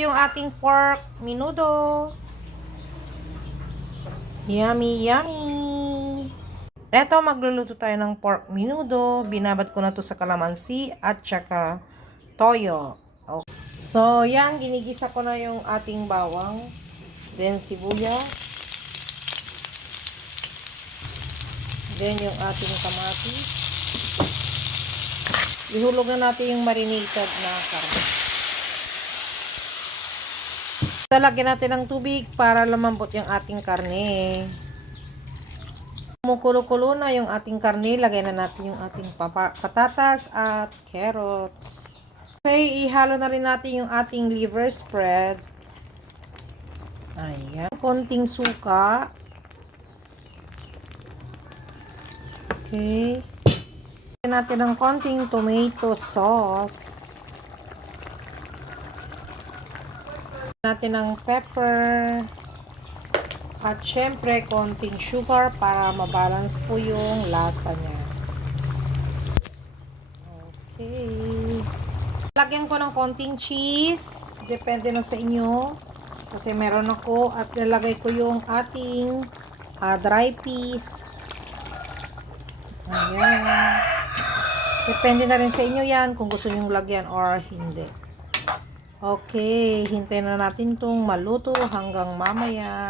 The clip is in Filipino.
Yung ating pork menudo. Yummy, yummy! Eto, magluluto tayo ng pork menudo. Binabad ko na to sa kalamansi at saka toyo. Okay. So, yan, ginigisa ko na yung ating bawang. Then, sibuyas. Then, yung ating kamatis. Ihulog na natin yung marinated na karne. Lagyan natin ng tubig para lumambot yung ating karne. Kumukulo-kulo na yung ating karne, lagay na natin yung ating patatas at carrots. Okay, ihalo na rin natin yung ating liver spread. Ayan. Konting suka. Okay. Lagyan natin ng konting tomato sauce. Natin ng pepper at syempre konting sugar para mabalance po yung lasa niya. Okay. Lagyan ko ng konting cheese, depende na sa inyo kasi meron ako, at nilagay ko yung ating dry peas. Ayan. Depende na rin sa inyo yan kung gusto nyo lagyan or hindi. Okay, hintayin na natin itong maluto hanggang mamaya.